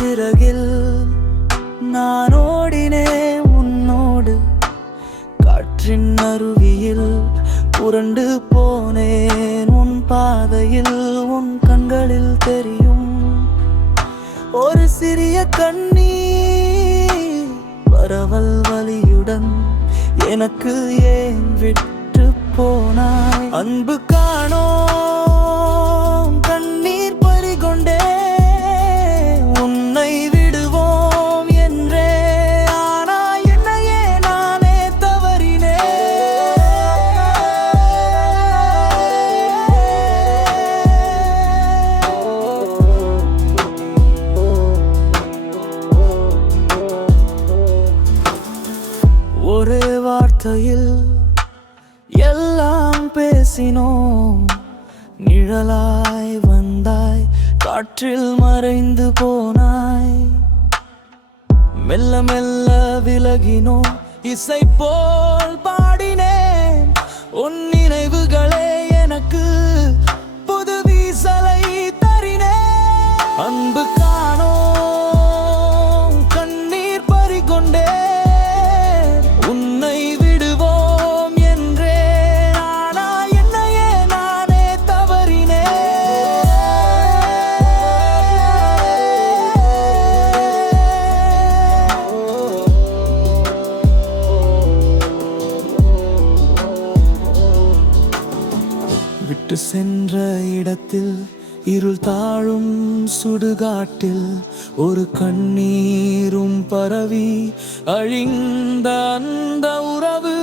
சிறகில் நான் ஓடினேன் உன்னோடு, காற்றின் அருவியில் புரண்டு போனேன் உன் பாதையில். உன் கண்களில் தெரியும் ஒரு சிறிய கண்ணீர், பரவல் வலியுடன் எனக்கு ஏன் விட்டு போனாய்? அன்பு காணோம் கண்ணீர் பறிகொண்டே உன்னை விடுவோம் என்றே, ஆனா என்னையே நானே தவறினேன். ஒரே வார்த்தையில் எல்லாம் பேசினோம், நிழலாய் வந்தாய், காற்றில் மறைந்து போனாய். மெல்ல மெல்ல விலகினோம், இசை போல் பாடினேன். உன் நினைவுகளே எனக்கு புது வீசலை தரினேன். அன்பு காணோம் கண்ணீர் பறிகொண்டே உன்னை விடுவோம் என்றே, ஆனா என்னையே நானே தவறினேன். விட்டு சென்ற இடத்தில் இருள் தாழும் சுடுகாட்டில் ஒரு கண்ணீரும் பரவி அழிந்த அந்த உறவு